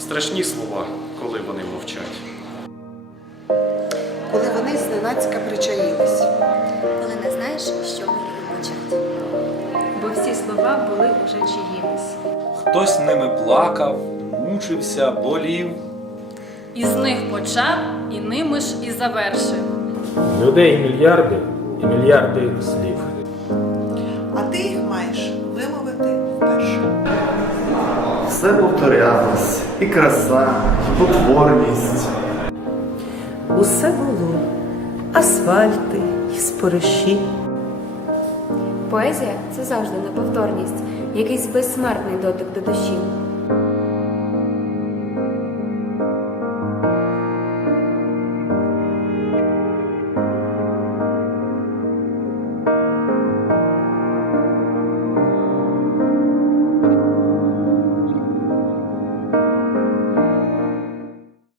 Страшні слова, коли вони мовчать. коли вони зненацька причаїлись. коли не знаєш, що мені почати. бо всі слова були уже чиїмись. Хтось ними плакав, мучився, болів. Із них почав і ними ж і завершив. Людей мільярди і мільярди слів. а ти їх маєш вимовити вперше. Все повторялось, і краса, і потворність. Усе було асфальти і спориші. Поезія це завжди неповторність, якийсь безсмертний дотик до душі.